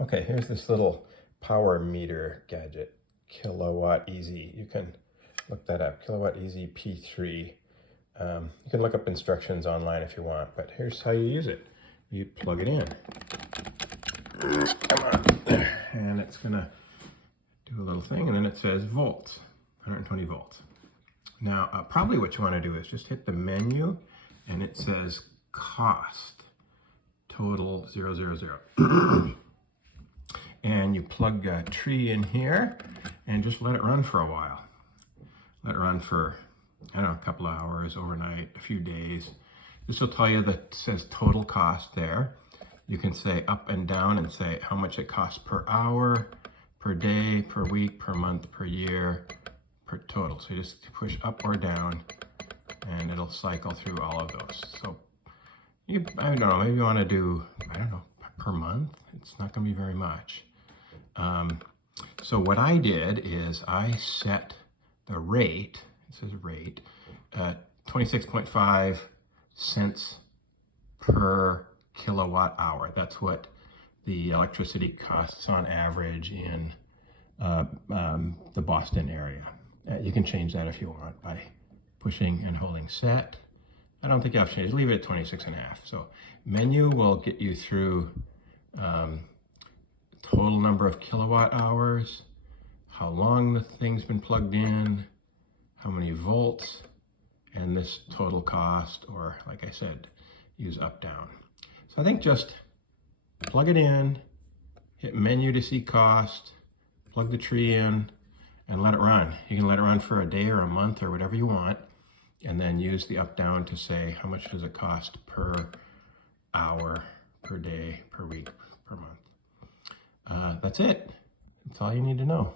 Okay, here's this little power meter gadget, Kilowatt Easy. You can look that up, Kilowatt Easy P3. You can look up instructions online if you want, but here's how you use it. You plug it in. Come on, there. And it's gonna do a little thing, and then it says volts, 120 volts. Now, probably what you wanna do is just hit the menu, and it says cost, total 000. And you plug a tree in here and just let it run for a while. Let it run for, I don't know, a couple of hours, overnight, a few days. This will tell you that it says total cost there. You can say up and down and say how much it costs per hour, per day, per week, per month, per year, per total. So you just push up or down and it'll cycle through all of those. So I don't know, maybe you want to do, I don't know, per month. It's not going to be very much. So what I did is I set the rate, it says rate, 26.5 cents per kilowatt hour. That's what the electricity costs on average in the Boston area. You can change that if you want by pushing and holding set. I don't think you have to change, leave it at 26.5. So menu will get you through total number of kilowatt hours, how long the thing's been plugged in, how many volts, and this total cost, or like I said, use up, down. So I think just plug it in, hit menu to see cost, plug the tree in, and let it run. You can let it run for a day or a month or whatever you want, and then use the up, down to say how much does it cost per hour, per day, per week, per month. That's it. That's all you need to know.